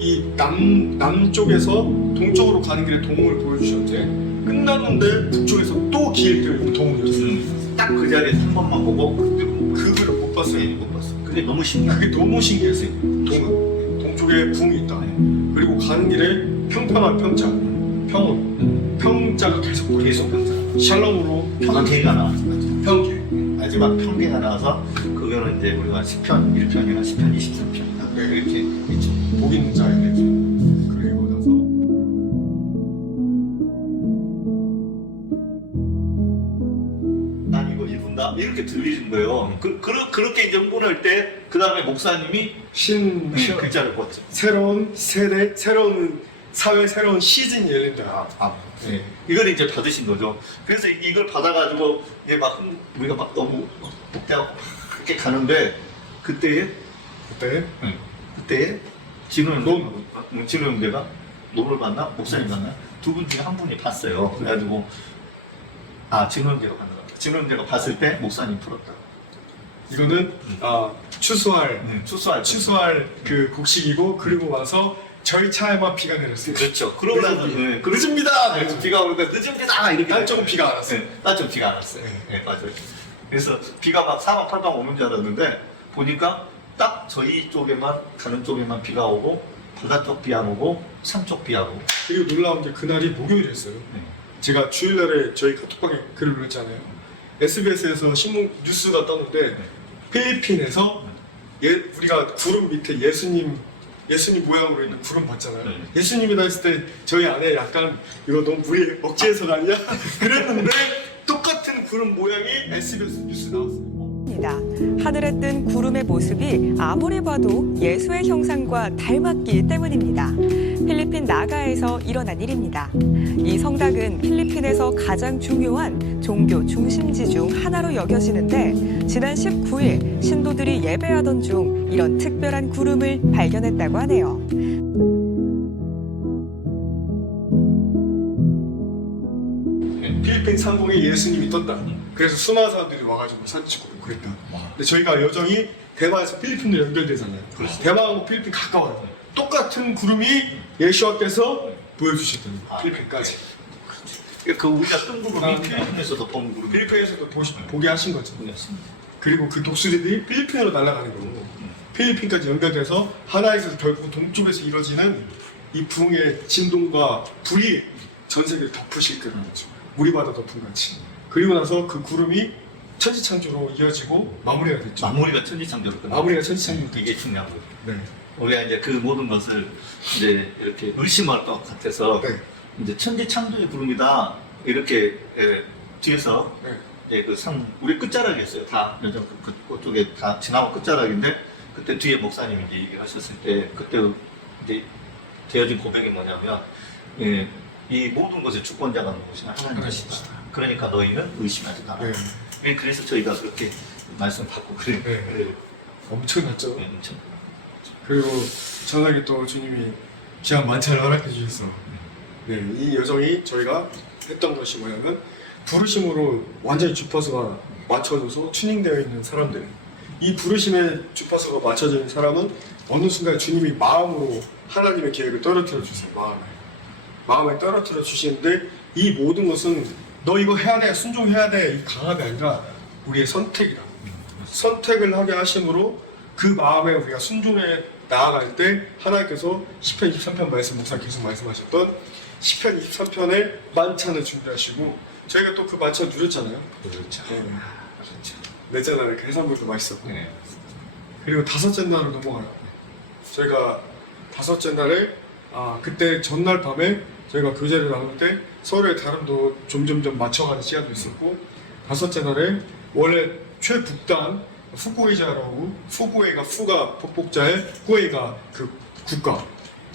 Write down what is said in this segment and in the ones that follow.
이 남쪽에서 동쪽으로 가는 길에 동을 보여주셨는데 끝났는데 북쪽에서 또 길 때문에 동을 딱 그 자리에서 한 번만 보고 그걸 못 봤어요. 못 봤어요. 그게 너무 신기해. 그게 너무 신기했어요. 동쪽에 붕이 있다. 그리고 가는 길에 평평한 평자, 평자가 계속 보이죠. 샬롬으로 평계가 나왔어. 평계. 마지막 평계가 나와서 그거는 이제 우리가 10편 1편이나 10편 23편 네. 이렇게 있죠. 복 있는 자에게. 그리고 나서 난 이거 읽은다 이렇게 들리는 거예요. 그렇게 이제 흥분할 때 그 다음에 목사님이 글자를 꽂죠. 새로운 세대, 새로운 사회, 새로운 시즌이 열린다. 네. 이걸 이제 받으신 거죠. 그래서 이걸 받아가지고 이제 막 우리가 막 너무 복대하고 그렇게 가는데 그때에 진우 형제가 노를 봤나? 목사님 봤나? 두 분 중에 한 분이 봤어요. 그래가지고 진우 형제가 봤나? 진우 형제가 봤을 때 목사님 풀었다. 이거는 추수할 추수할 그 곡식이고 그리고 와서 저희 차에만 비가 내렸어요. 그렇죠. 그러고 나서 늦습니다. 비가 오는데 늦습니다. 이렇게 난 조금 비가 안 왔어요. 난 좀 비가 안 왔어요. 네, 맞아요. 그래서 비가 막 사방 팔방 오는 줄 알았는데 보니까 딱 저희 쪽에만 가는 쪽에만 비가 오고 바다 쪽 비 안 오고 산 쪽 비 안 오고. 그리고 놀라운 게 그날이 목요일이었어요. 제가 주일날에 저희 카톡방에 글을 올렸잖아요. SBS에서 신문 뉴스가 떴는데 필리핀에서 우리가 구름 밑에 예수님 모양으로 있는 구름 봤잖아요. 예수님이다 했을 때 저희 안에 약간 이거 너무 우리 억지해서 아니야? 그랬는데 똑같은 구름 모양이 SBS 뉴스 나왔어요. 하늘에 뜬 구름의 모습이 아무리 봐도 예수의 형상과 닮았기 때문입니다. 필리핀 나가에서 일어난 일입니다. 이 성당은 필리핀에서 가장 중요한 종교 중심지 중 하나로 여겨지는데 지난 19일 신도들이 예배하던 중 이런 특별한 구름을 발견했다고 하네요. 필리핀 상공에 예수님이 떴다. 그래서 수많은 사람들이 와가지고 사진 찍고 그랬다. 근데 저희가 여정이 대만에서 필리핀으로 연결되잖아요. 대만하고 필리핀 가까워요. 똑같은 구름이 예수와께서 보여주셨던 필리핀까지. 그 우리가 뜬 구름이 필리핀에서도 본 구름. 필리핀에서도 보게 하신 거죠. 그리고 그 독수리들이 필리핀으로 날아가는 거고 필리핀까지 연결돼서 하나에서 결국 동쪽에서 이루어지는 이 붕의 진동과 불이 전 세계를 덮으실 거라는 거죠. 우리 바다 덮은 같이. 그리고 나서 그 구름이 천지창조로 이어지고 마무리가 됐죠. 마무리가 천지창조로 끝나. 마무리가 천지창조. 이게 중요한 거예요. 네. 우리가 이제 그 모든 것을 이제 이렇게 의심할 것 같아서 네. 이제 천지창조의 구름이다 이렇게 뒤에서 그 우리 끝자락이었어요. 다 여정 그쪽에 다 지나고 끝자락인데 그때 뒤에 목사님이 이제 얘기하셨을 때 그때 이제 되어진 고백이 뭐냐면 이 모든 것의 주권자가 누구시냐 하나님이시다. 그러니까 너희는 의심하지 마라. 그래서 저희가 그렇게 말씀 받고 그래요. 엄청났죠. 엄청. 그리고 전하게 또 주님이 귀한 만찬을 허락해 주셔서 이 여정이 저희가 했던 것이 뭐냐면 부르심으로 완전히 주파수가 맞춰져서 튜닝되어 있는 사람들, 이 부르심의 주파수가 맞춰져 있는 사람은 어느 순간 주님이 마음으로 하나님의 계획을 떨어뜨려 주세요. 마음에 떨어뜨려 주시는데 이 모든 것은 너 이거 해야 돼, 순종해야 돼, 이 강압이 아니라 우리의 선택이다. 선택을 하게 하심으로 그 마음에 우리가 순종해 나아갈 때 하나님께서 시편 23편 말씀, 목사 계속 말씀하셨던 시편 23편의 만찬을 준비하시고 저희가 또 그 만찬 누렸잖아요. 그렇죠. 넷째 날에 그 해산물도 맛있었고 그리고 다섯째 날로 넘어가요. 저희가 다섯째 날에 그때 전날 밤에 저희가 교제를 나눌 때 서로의 다름도 점점점 맞춰가는 시간도 있었고 다섯째 날에 원래 최북단 후쿠이자라고 후쿠이가 후가 폭복자에 꾸이가 그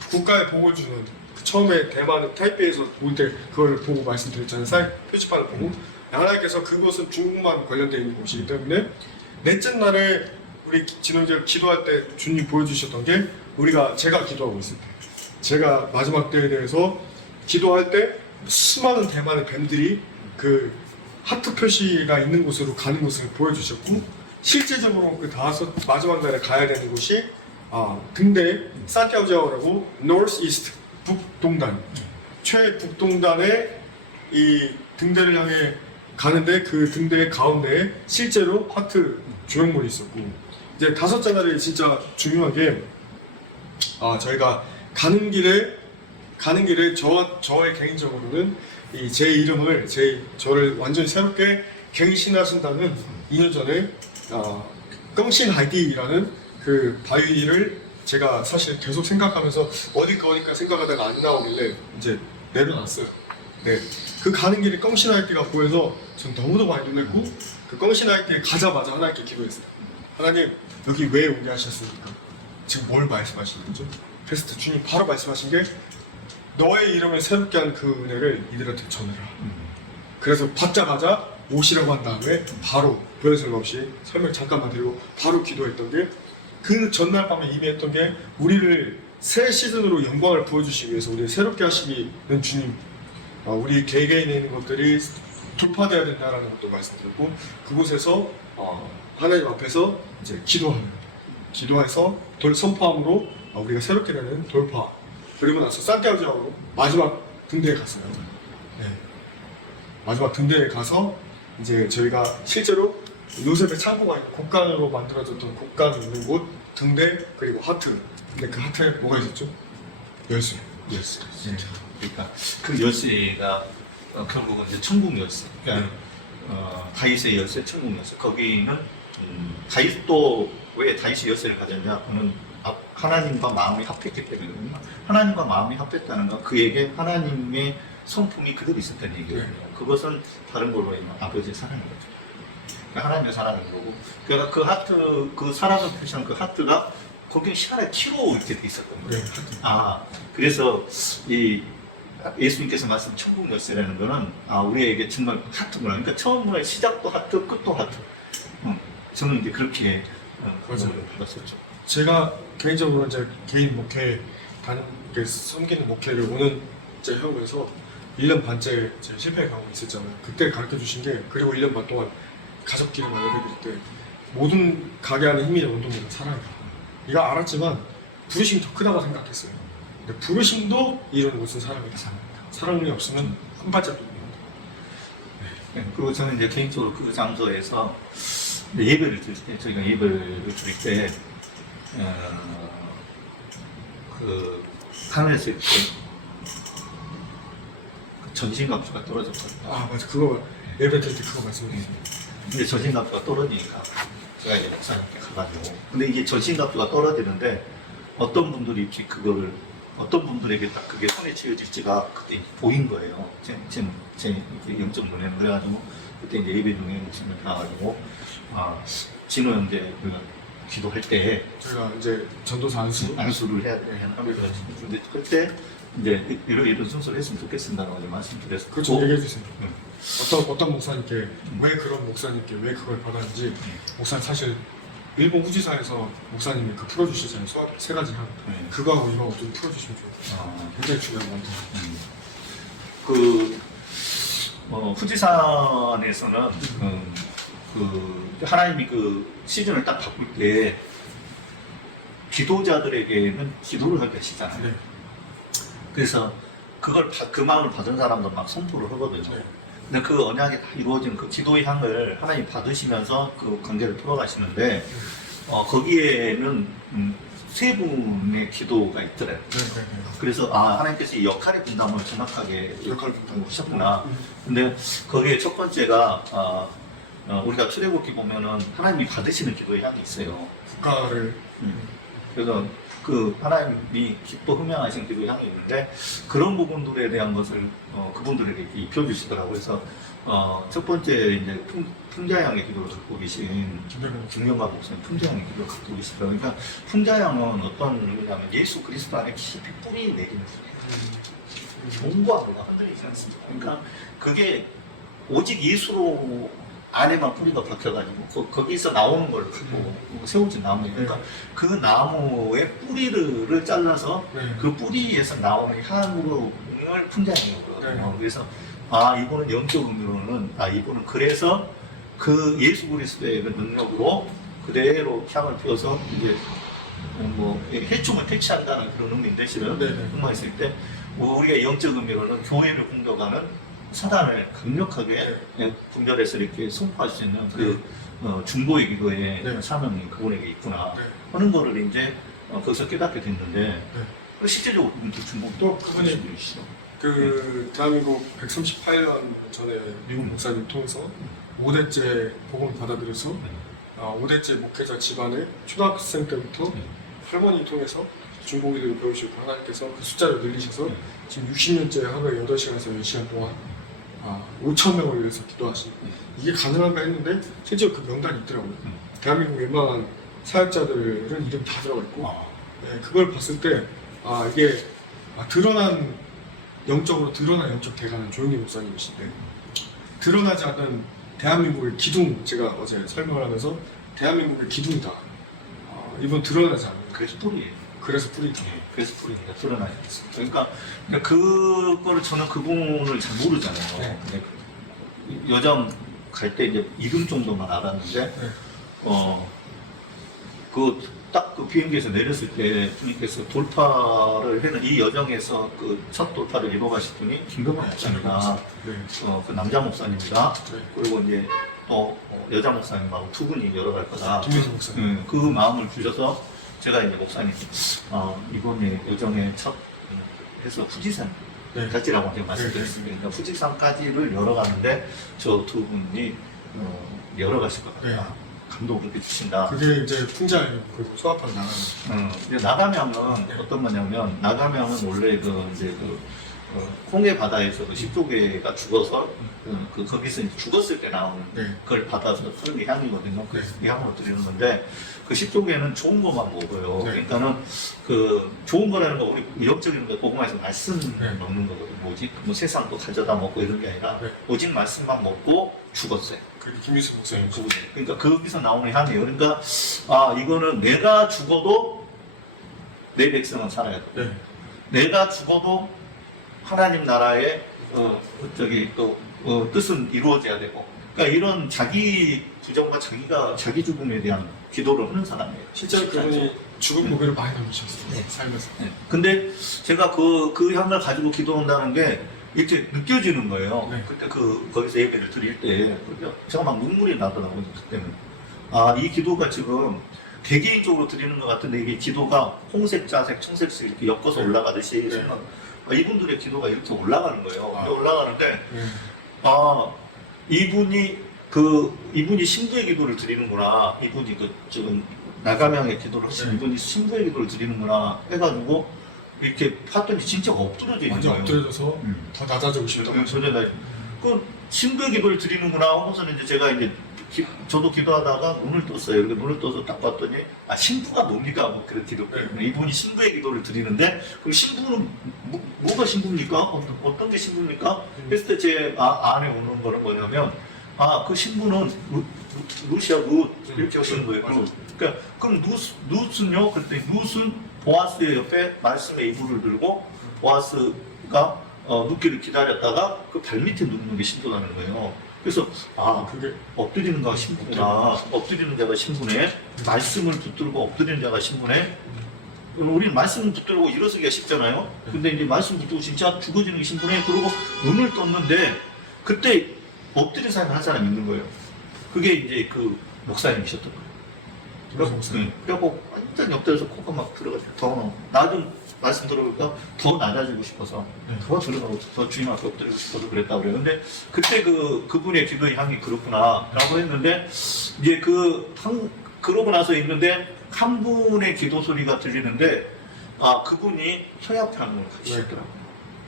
국가에 복을 주는 처음에 대만 타이페이에서 올 때 그걸 보고 말씀드렸잖아요. 표지판을 보고 하나님께서 그곳은 중국만 관련되어 있는 곳이기 때문에 넷째 날에 우리 진원제가 기도할 때 주님 보여주셨던 게 제가 기도하고 있을 때 제가 마지막 때에 대해서 기도할 때 수많은 대만의 뱀들이 그 하트 표시가 있는 곳으로 가는 곳을 보여주셨고 실제적으로 그 마지막 날에 가야 되는 곳이 등대 산티아고라고 North East 북동단 최북동단의 이 등대를 향해 가는데 그 등대 가운데에 실제로 하트 조형물이 있었고 이제 다섯째 날이 진짜 중요한 게 저희가 가는 길에 저의 개인적으로는 이 제 이름을 저를 완전히 새롭게 갱신하신다는 2년 전에 껑신 하이디라는 그 바위를 제가 사실 계속 생각하면서 어딜까 생각하다가 안 나오길래 이제 내려놨어요. 네, 그 가는 길에 껑신 하이디가 보여서 전 너무도 많이 놀랐고 그 껑신 하이디에 가자마자 하나님께 기도했어요. 하나님 여기 왜 오게 하셨습니까? 지금 뭘 말씀하시는 거죠? 그래서 주님 바로 말씀하신 게 너의 이름을 새롭게 한 그 은혜를 이들한테 전해라. 그래서 받자마자 오시라고 한 다음에 바로 별설명 없이 설명 잠깐만 드리고 바로 기도했던 게 그 전날 밤에 이미 했던 게 우리를 새 시즌으로 영광을 부어주시기 위해서 우리를 새롭게 하시기는 주님 우리 개개인에 있는 것들이 돌파되어야 된다는 것도 말씀드렸고 그곳에서 하나님 앞에서 이제 기도해서 선포함으로 우리가 새롭게 되는 돌파 그리고 나서 산티아고로 마지막 등대에 갔어요. 네. 마지막 등대에 가서 이제 저희가 실제로 요셉의 창고가 있는 곡간으로 만들어졌던 곡간이 있는 곳 등대 그리고 하트. 근데 그 하트에 뭐가 있었죠? 열쇠. 네. 그러니까 그 열쇠가 결국은 이제 천국 열쇠. 그러니까 다윗의 열쇠, 천국 열쇠. 거기는 다윗도 왜 다윗의 열쇠를 가졌냐? 그는 하나님과 마음이 합했기 때문이거든요. 하나님과 마음이 합했다는 건 그에게 하나님의 성품이 그대로 있었다는 얘기예요. 그것은 다른 걸로 하면 아버지의 사랑인 거죠. 그러니까 하나님의 사랑인 거고. 그러니까 그 하트, 그 사랑을 표시하는 그 하트가 거기 시간에 T로 이렇게 돼 있었던 거예요. 그래서 이 예수님께서 말씀 천국 열쇠라는 거는 우리에게 정말 하트구나. 그러니까 처음에 시작도 하트, 끝도 하트. 저는 이제 그렇게 받았었죠. 제가 개인적으로 이제 개인 목회 섬기는 목회를 5년째 해오면서 1년 반째 제 실패 경험이 있었잖아요. 그때 가르쳐 주신 게 그리고 1년 반 동안 가족끼리만 예배드릴 때 모든 가게 안에 힘이 원동력은 사랑이다. 이거 알았지만 부르심이 더 크다고 생각했어요. 근데 부르심도 이루는 것은 사랑이다. 사랑이 없으면 한 발짝도 못 간다. 네. 그리고 저는 이제 개인적으로 그 장소에서 예배를 드릴 때, 저희가 예배를 드릴 때, 그 하늘에서 이렇게 전신갑주가 떨어졌거든요. 맞아. 그거 예배 드릴 때 그거 말씀드렸어요. 근데 전신갑주가 떨어지니까 제가 이제 목사님께 가가지고 근데 이게 전신갑주가 떨어지는데 어떤 분들이 그거를 어떤 분들에게 딱 그게 손에 쥐어질지가 그때 보인 거예요. 제 영적 눈에는. 그래가지고 그때 이제 예배 중에 목사님 나가가지고 진호 형제 기도할 때 저희가 이제 전도사 안수를 해야 되는 근데 그때 이제 이런 순서를 했으면 좋겠습니다라고 말씀드렸어요. 그렇죠. 얘기해 주세요. 어떤 목사님께 왜 그런 목사님께 왜 그걸 받았는지 목사님 사실 일본 후지사에서 목사님이 그 풀어주시잖아요. 세 가지 한 그거하고 이거하고 좀 풀어주시면 좋아요. 굉장히 중요한 것 같아요. 그 후지산에서는 하나님이 그 시즌을 딱 바꿀 때 기도자들에게는 기도를 하게 하시잖아요. 네. 그래서 그걸 그 마음을 받은 사람들 막 선포를 하거든요. 네. 근데 그 언약이 다 이루어진 그 기도의 향을 하나님 받으시면서 그 관계를 풀어가시는데 거기에는 세 분의 기도가 있더래요. 그래서 하나님께서 이 역할의 분담을 정확하게 하셨구나. 근데 거기에 첫 번째가 우리가 출애굽기 보면은 하나님이 받으시는 기도의 향이 있어요. 국가를 그래서 그 하나님이 기뻐 흠양하신 기도의 향이 있는데 그런 부분들에 대한 것을 그분들에게 입혀주시더라고요. 그래서 첫 번째 이제 풍자향의 기도를 갖고 계신 김경관 목사님 풍자향의 기도를 갖고 계시더라고요. 그러니까 풍자향은 어떤 의미냐면 예수 그리스도 안에 깊이 뿌리 내리는 거예요. 몸과 뭐가 흔들리지 않습니다. 그러니까 그게 오직 예수로 안에만 뿌리가 박혀가지고 거기서 나오는 걸 갖고 세워진 나무예요. 그러니까 그 나무의 뿌리를 잘라서 그 뿌리에서 나오는 향을 풍자향이라고 그러거든요. 그래서 이분은 영적 의미로는 이분은 그래서 그 예수 그리스도의 능력으로 그대로 향을 피워서 이제 뭐 해충을 퇴치한다는 그런 의미인데 실은 네네. 흑마했을 때 우리가 영적 의미로는 교회를 공격하는 사단을 강력하게 분별해서 이렇게 선포할 수 있는 그 중보의 기도의 네. 사명이 그분에게 있구나 네. 하는 거를 이제 거기서 깨닫게 됐는데 실제적으로 그분도 중보 또 그분이 분이시죠. 그 대한민국 138년 전에 미국 목사님 통해서 5대째 복음을 받아들여서 5대째 목회자 집안에 초등학생 때부터 할머니 통해서 중보기도를 배우시고 하나님께서 그 숫자를 늘리셔서 지금 60년째 하루에 8시간에서 10시간 동안 5천 명을 위해서 기도하시고 이게 가능한가 했는데 실제로 그 명단이 있더라고요. 대한민국 웬만한 사역자들은 이름 다 들어가 있고 네, 그걸 봤을 때 이게 드러난 영적으로 드러난 영적 대가는 조용히 목사님이신데 드러나지 않는 대한민국의 기둥 제가 어제 설명을 하면서 대한민국의 기둥이다. 이번 드러나지 않는 그래서 뿌리예요. 그래서 뿌리다. 그래서 뿌리가 드러나야 됐어요. 그러니까 그거를 저는 그분을 잘 모르잖아요. 네. 근데 여정 갈 때 이제 이름 정도만 알았는데 네. 딱 그 비행기에서 내렸을 때 주님께서 돌파를 해는 이 여정에서 그 첫 돌파를 이뤄가실 분이 김금환 목사입니다. 네. 그 남자 목사님입니다. 네. 그리고 이제 또 여자 목사님하고 두 분이 열어갈 거다. 김민수 목사님. 그 마음을 주셔서 제가 이제 목사님 이번에 여정의 첫 해서 후지산 네. 까지라고 제가 말씀드렸습니다. 그러니까 후지산까지를 열어가는데 저 두 분이 열어가실 것 같다. 네. 감동을 그렇게 주신다. 그게 이제 풍자예요. 그리고 소아파를 나가는. 근데 나가명은 어떤 거냐면 나가명은 원래 홍해 바다에서 그 십조개가 죽어서 거기서 이제 죽었을 때 나오는 네. 그걸 받아서 쓰는 게 향이거든요. 네. 이 향으로 드리는 건데 그 십조개는 좋은 것만 먹어요. 네. 그러니까는 그 좋은 거라는 거 우리 영적인 거 복음에서 말씀 네. 먹는 거거든요. 오직 뭐 세상 또 가져다 먹고 이런 게 아니라 네. 오직 말씀만 먹고 죽었어요. 그 김민수 목사님. 그분이. 그러니까 거기서 나오는 향이에요. 그러니까 이거는 내가 죽어도 내 백성은 살아야 돼. 네. 내가 죽어도 하나님 나라의 뜻은 이루어져야 되고. 그러니까 이런 자기 부정과 자기 죽음에 대한 기도를 하는 사람이에요. 실제로 그분이 죽은 무게를 많이 남기셨어요. 네. 살면서. 네. 근데 제가 그 향을 가지고 기도한다는 게 이렇게 느껴지는 거예요. 네. 그때 거기서 예배를 드릴 때 제가 막 눈물이 나더라고요. 그때는 이 기도가 지금 개개인적으로 드리는 것 같은데 이게 기도가 홍색, 자색, 청색색 이렇게 엮어서 네. 올라가듯이 네. 이분들의 기도가 이렇게 올라가는 거예요. 올라가는데 네. 이분이 신부의 기도를 드리는구나. 이분이 지금 나가명의 기도를 하신 네. 이분이 신부의 기도를 드리는구나 해가지고 이렇게 봤더니 진짜 엎드려져 있는 완전 거예요. 엎드려져서 더 낮아지고 싶다고. 그 신부의 기도를 드리는구나 하고서는 이제 제가 이제 저도 기도하다가 눈을 떴어요. 이렇게 눈을 떠서 딱 봤더니 신부가 뭡니까? 뭐 그런 기도. 네. 이분이 신부의 기도를 드리는데 그 신부는 뭐가 신부입니까? 어떤 게 신부입니까? 했을 때 제 안에 오는 거는 뭐냐면 그 신부는 루시아 룻 이렇게 하시는 거예요. 그러니까 그럼 룻은요? 그때 룻은 보아스의 옆에 말씀의 이불을 들고 보아스가 눕기를 기다렸다가 그 발밑에 눕는 게 신부라는 거예요. 그래서 그게 엎드리는 자가 신부구나. 엎드리는 자가 신부네. 말씀을 붙들고 엎드리는 자가 신부네. 우리는 말씀을 붙들고 일어서기가 쉽잖아요. 근데 이제 말씀 붙들고 진짜 죽어지는 게 신부네. 그러고 눈을 떴는데 그때 엎드린 사람이 한 사람 있는 거예요. 그게 이제 그 목사님이셨던 거예요. 김민수 목사님. 뼈가 완전히 엎드려서 코가 막 들어가지고 나 좀 말씀 들어볼까? 더 낮아지고 싶어서 네. 더 들어가고 더 주님 앞에 엎드리고 싶어서 그랬다고 그래요. 근데 그때 그분의 기도의 향이 그렇구나 라고 했는데 이제 그러고 나서 있는데 한 분의 기도 소리가 들리는데 그분이 서야편을 가지셨더라고요.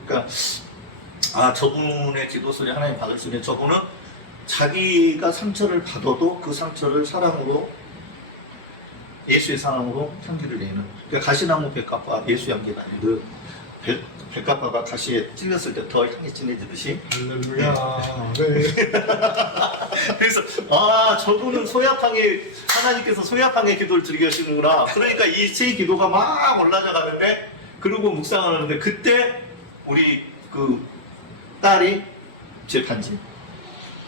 그러니까 저분의 기도 소리 하나님 받으시면 저분은 자기가 상처를 받아도 그 상처를 사랑으로 예수의 사랑으로 향기를 내는. 그러니까 가시나무 백합화 예수 향기가 아니고 백합화가 가시에 찔렸을 때 더 향이 진해지듯이. 할렐루야. 네. 그래서 저분은 하나님께서 소약향의 기도를 드리게 하시는구나. 그러니까 이 세 기도가 막 올라가 가는데 그리고 묵상을 하는데 그때 우리 그 딸이 제 반지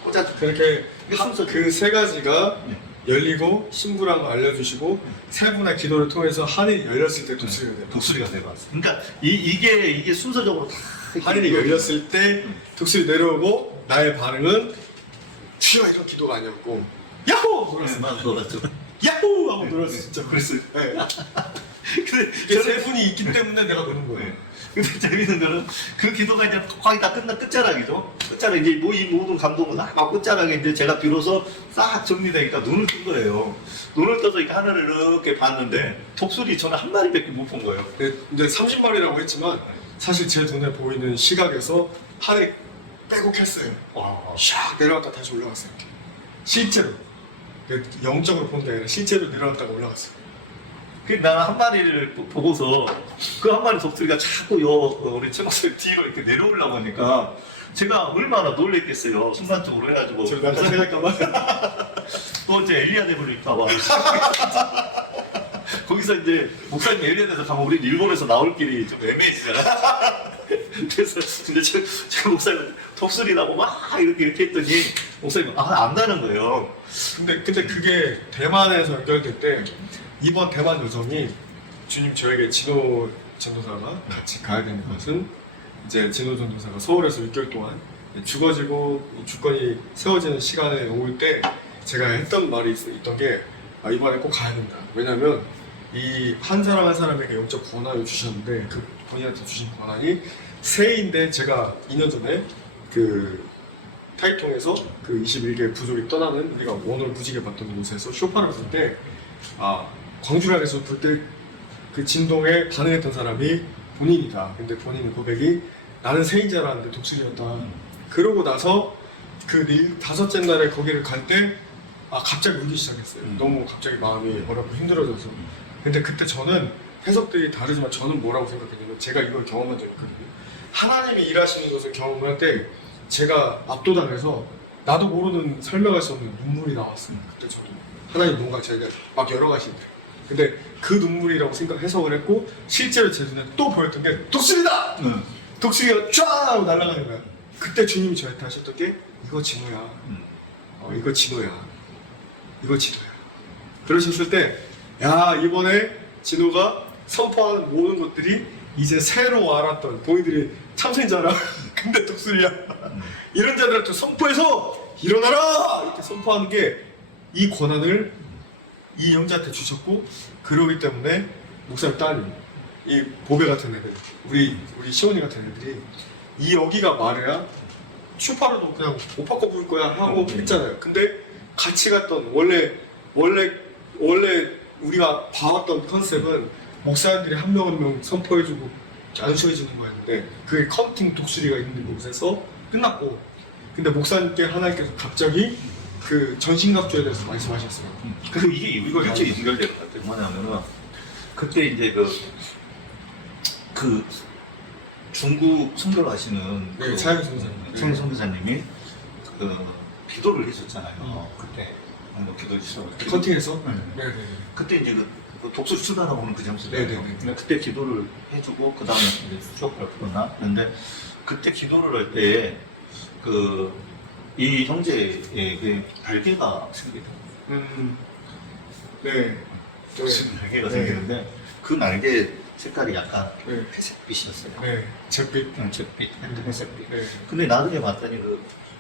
꽂아줘. 그렇게 순서 그 세 가지가 네. 열리고 신부라는 걸 알려주시고 세 분의 기도를 통해서 하늘이 열렸을 때 독수리가 돼요. 독수리가 내려왔어. 그러니까 이게 순서적으로 다 하늘이 열렸을 때 독수리 내려오고 나의 반응은 주여 이런 기도가 아니었고 야호! 하고 놀았어. 막 놀았죠. 야호! 하고 놀았어 진짜. 그랬어요. 네. 근데 이게 세 분이 있기 때문에 내가 그런 거예요. 근데 재밌는 거는 그 기도가 이제 거의 다 끝자락이죠. 끝자락 이제 이 모든 감동은 막 끝자락에 이제 제가 비로소 싹 정리되니까 눈을 뜬 거예요. 눈을 떠서 이렇게 하늘을 이렇게 봤는데 독수리 저는 한 마리밖에 못 본 거예요. 근데 30마리라고 했지만 사실 제 눈에 보이는 시각에서 하늘이 빼곡했어요. 와. 샥 내려갔다 다시 올라갔어요. 이렇게. 실제로 영적으로 본 게 아니라 실제로 내려갔다가 올라갔어요. 그 나는 한 마리를 보고서 그 한 마리 독수리가 자꾸 우리 최 목사님 뒤로 이렇게 내려오려고 하니까 제가 얼마나 놀랬겠어요. 순간적으로 해가지고 저 나가 생각하면 또 이제 엘리야 돼버릴까봐 거기서 이제 목사님 엘리야 돼서 가면 우리 일본에서 나올 길이 좀 애매해지잖아. 그래서 근데 제 목사님 독수리 나고 막 이렇게 했더니 목사님 안 나는 거예요. 근데 그게 대만에서 연결될 때 이번 대만 여정이 주님 저에게 진호 전도사가 같이 가야 되는 것은 이제 진호 전도사가 서울에서 6개월 동안 죽어지고 주권이 세워지는 시간에 올 때 제가 했던 말이 있던 게 이번에 꼭 가야 된다. 왜냐면 이 한 사람 한 사람에게 영적 권한을 주셨는데 그 본인한테 주신 권한이 새해인데 제가 2년 전에 그 타이통에서 그 21개 부족이 떠나는 우리가 원을 무지개 봤던 곳에서 쇼파를 불 때 광주락에서 불 때 그 진동에 반응했던 사람이 본인이다. 근데 본인의 고백이 나는 새인 줄 알았는데 독수리였다. 그러고 나서 그 다섯째 날에 거기를 갈 때 갑자기 울기 시작했어요. 너무 갑자기 마음이 어렵고 힘들어져서. 근데 그때 저는 해석들이 다르지만 저는 뭐라고 생각했냐면 제가 이걸 경험한 적이 있거든요. 하나님이 일하시는 것을 경험할 때 제가 압도당해서 나도 모르는 설명할 수 없는 눈물이 나왔어요. 그때 저도 하나님 뭔가 제가 막 여러 가지 근데 그 눈물이라고 해석을 했고 실제로 제 눈에 또 보였던 게 독수리다! 독수리가 쫙 하고 날아가는 거야. 그때 주님이 저한테 하셨던 게 이거 진호야. 이거 진호야. 이거 진호야. 그러셨을 때 야 이번에 진호가 선포하는 모든 것들이 이제 새로 알았던 본인들이 참새인잖아. 근데 독수리야. 이런 자들한테 선포해서 일어나라! 이렇게 선포하는 게 이 권한을 이 형제한테 주셨고 그러기 때문에 목사님 따님 이 보배 같은 애들 우리 시온이 같은 애들이 이 여기가 말해야 슈파로도 그냥 못 바꿔 부를 거야 하고 했잖아요. 근데 같이 갔던 원래 우리가 봐왔던 컨셉은 목사님들이 한 명 한 명 선포해주고 안수해주는 거였는데 그게 커팅 독수리가 있는 곳에서 끝났고 근데 목사님께 하나님께서 갑자기 그 전신갑주에 대해서 말씀하셨어요. 그리고 이게 이거 일찍 연결될 것 같아요. 뭐냐면은 그때 이제 그 중국 선교를 하시는 네, 차영 선생님. 차영 선교사님이 그 기도를 해줬잖아요. 그때 기도 해주셔서 커팅해서? 네. 그때 이제 그 독수리 출발하고 오는 그 장소잖아요. 네네네. 그때 기도를 해주고 그 다음에 이제 수업을 풀었나? 근데 그때 기도를 할 때 이 형제의 그 날개가 생기더라고요. 네. 독수리 날개가 네. 생기는데 그 날개 색깔이 약간 네. 회색빛이었어요. 네. 잿빛. 잿빛, 회색빛. 네. 근데 나중에 봤더니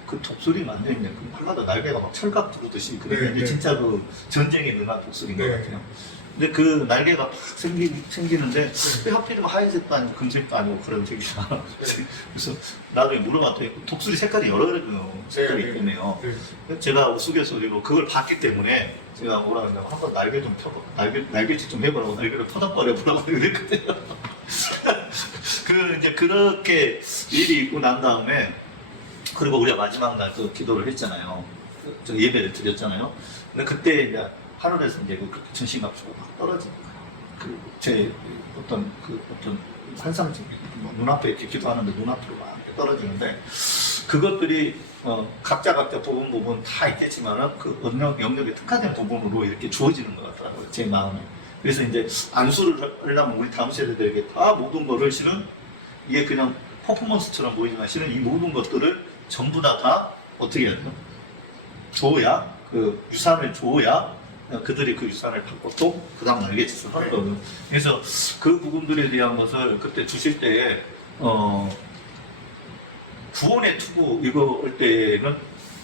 그 독수리 만드는데 그 발마다 날개가 막 철갑 들듯이 그러니까 네, 이제 네. 진짜 그 전쟁에 능한 독수리인 네. 것 같아요. 근데 그 날개가 팍 생기는데 왜 하필이면 하얀색도 아니고 금색도 아니고 그런 색이야. 그래서 나중에 물어봤더니 독수리 색깔이 여러 색깔이 네, 있겠네요. 네. 제가 우스갯소리로 그걸 봤기 때문에 제가 뭐라 그러냐면 한번 날개 좀 펴봐. 날개짓 좀 해보라고 날개를 터닥거려 보라고 그랬거든요. 이제 그렇게 일이 있고 난 다음에 그리고 우리가 마지막 날 그 기도를 했잖아요. 저 예배를 드렸잖아요. 근데 그때 이제 하늘에서 이제 그 전신갑주가 막 떨어지는 거예요. 제 어떤 환상적 눈앞에 이렇게 기도하는데 눈앞으로 막 떨어지는데 그것들이 각자 부분 다 있겠지만은 그 영역에 특화된 부분으로 이렇게 주어지는 것 같더라고요. 제 마음에. 그래서 이제 안수를 하려면 우리 다음 세대들에게 다 모든 거를 실은 이게 그냥 퍼포먼스처럼 보이지만 실은 이 모든 것들을 전부 다 어떻게 해야 돼요? 줘야 그 유산을 줘야 그들이 그 유산을 받고 또 그 다음 날개 짓을 하는 거거든요. 그래서 그 부분들에 대한 것을 그때 주실 때에 구원의 투구 이거 할 때는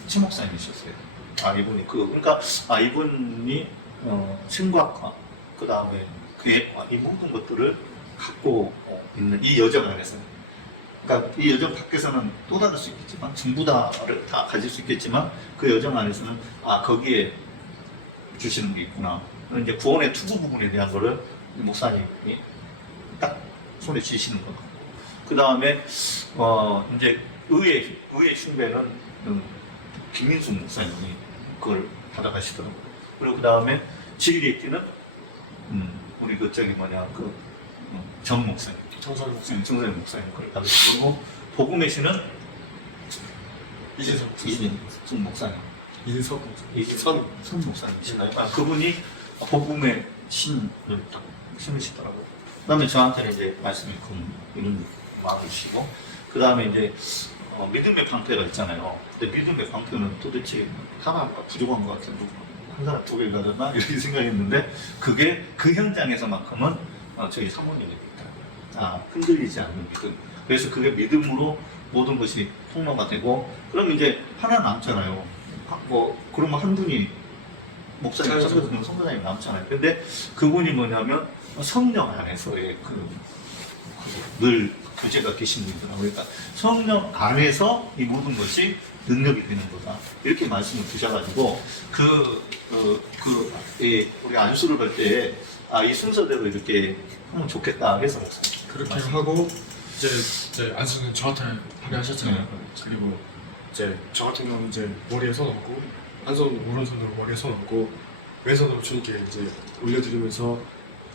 최 목사님이셨어요. 그러니까 이분이 생각과 그 다음에 계획과 이 모든 것들을 갖고 있는 이 여정 안에서, 그러니까 이 여정 밖에서는 또 다를 수 있겠지만 전부 다를 다 가질 수 있겠지만 그 여정 안에서는 거기에 주시는 게 있구나. 이제 구원의 투구 부분에 대한 거를 목사님이 딱 손에 쥐시는 것 같고, 그 다음에 이제 의의 숭배는 김민수 목사님이 그걸 받아가시더라고요. 그리고 그 다음에 진리의 띠는 우리 정 목사님, 정선 목사님, 정선 목사님 그걸 받으시고, 복음의 신은 이진석 목사님, 이진석 선 목사님이시나요? 그분이 복음의 신을 딱 심으시더라고요. 그 다음에 저한테는 이제 말씀이 이런 마음을 주시고, 그 다음에 이제 믿음의 방패가 있잖아요. 근데 믿음의 방패는 도대체 하나가 부족한 것 같은데 한 사람 두 개를 가졌나? 이렇게 생각했는데 그게 그 현장에서만큼은 저희 사모님입니다. 흔들리지 않는 믿음. 그래서 그게 믿음으로 모든 것이 통로가 되고, 그럼 이제 하나 남잖아요. 그러면 한 분이 목사님, 선교사님 남잖아요. 근데 그분이 뭐냐면 성령 안에서의 늘 교제가 계신 분이더라고요. 그러니까 성령 안에서 이 모든 것이 능력이 되는 거다. 이렇게 말씀을 주셔가지고 우리 안수를 할 때 이 순서대로 이렇게 하면 좋겠다 해서 그렇게 하고 이제 안수는 저한테 하게 하셨잖아요. 그리고 이제 저 같은 경우는 이제 머리에 손 얹고, 한손 오른손으로 머리에 손 얹고 왼손으로 주님께 이제 올려드리면서